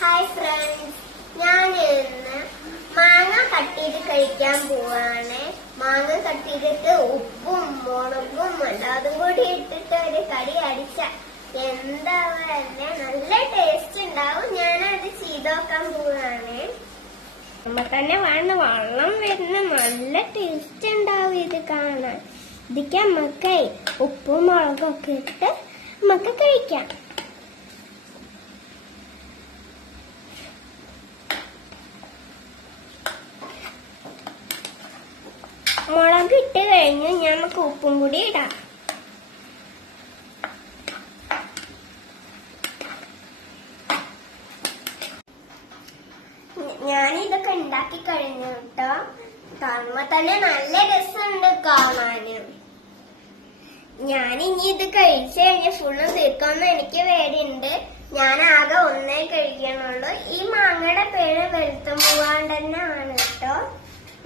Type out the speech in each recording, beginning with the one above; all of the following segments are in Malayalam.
ഹായ് ഫ്രണ്ട്സ് ഞാൻ ഇന്ന് മാങ്ങ കട്ട് ചെയ്ത് കഴിക്കാൻ പോവാണ്. മാങ്ങ കട്ട് ചെയ്തിട്ട് ഉപ്പും മുളകും എല്ലാതും കൂടി ഇട്ടിട്ട് ഒരു കടി അടിച്ച എന്താ നല്ല ടേസ്റ്റ് ഉണ്ടാവും. ഞാനത് ചെയ്ത് നോക്കാൻ പോവാണ്. നമ്മ തന്നെ വേണ്ട വെള്ളം വരുന്ന നല്ല ടേസ്റ്റ് ഉണ്ടാവും ഇത് കാണാൻ. ഇതിക്ക് നമുക്ക് ഉപ്പും മുളകൊക്കെ ഇട്ട് നമുക്ക് കഴിക്കാം. മുളക് ഇട്ട് കഴിഞ്ഞ് നമുക്ക് ഉപ്പും കൂടി ഇടാം. ഞാൻ ഇതൊക്കെ ഉണ്ടാക്കി കഴിഞ്ഞു കേട്ടോ കാണുമ്പോ തന്നെ നല്ല രസമുണ്ട് കാണാന്. ഞാൻ ഇനി ഇത് കഴിച്ചു കഴിഞ്ഞ് ഫുള്ള് തീർക്കാമെന്ന് എനിക്ക് പേടിയുണ്ട് ഞാൻ ആകെ ഒന്നേ കഴിക്കണുള്ളൂ. ഈ മാങ്ങയുടെ പേര് വെളുത്ത പോവാണ്ടെന്നാണ് കേട്ടോ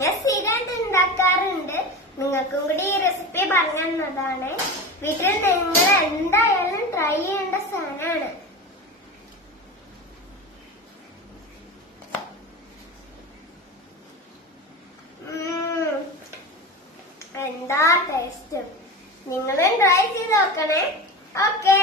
ഞാൻ സ്ഥിരം ഉണ്ടാക്കാറുണ്ട്. നിങ്ങൾക്കും കൂടി ഈ റെസിപ്പി പറഞ്ഞു തന്നതാണ്. വീട്ടിൽ നിങ്ങൾ എന്തായാലും ട്രൈ ചെയ്യേണ്ട സാധനമാണ്. എന്താ ടേസ്റ്റ് നിങ്ങളും ട്രൈ ചെയ്ത് നോക്കണേ. ഓക്കെ